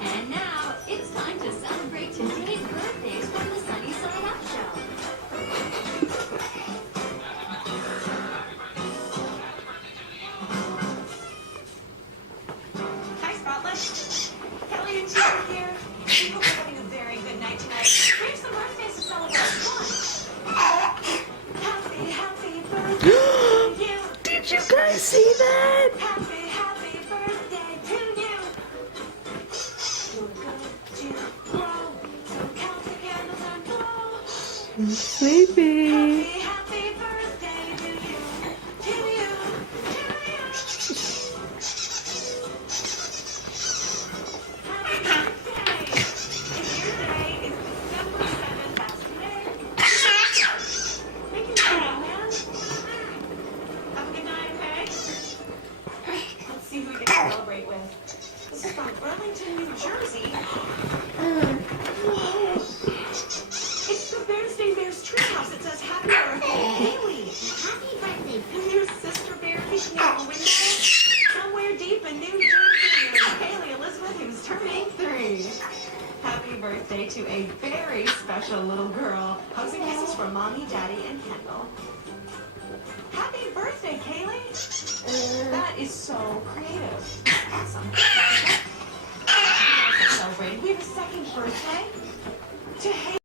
And now, it's time to celebrate today's birthdays from the Sunny Side Up Show. Hi, Spotlight. Kelly and Tia here. We hope you're having a very good night tonight. We have some birthdays to celebrate. Come on. Happy birthday to you. Did you guys see that? Happy birthday to you. You're good to grow, so count the candles and blow. I'm sleepy. Happy birthday to you, to you, to you. Happy birthday. If your day is December 7th, that's today. Thank you, man. Have a good night, okay? Let's see who we get to celebrate with. This is from Burlington, New Jersey. Whoa! It's the Bearsday Bears Treehouse. It says Happy Birthday, Haley. Happy birthday. And there's Sister Bear peeking out the window. Somewhere deep in New Jersey, there's Haley Elizabeth, who's turning 3. Happy birthday to a very special little girl. Hugs and kisses from Mommy, Daddy, and Kendall. Happy birthday, Kaylee. That is so creative. Awesome. Celebrating. We have a second birthday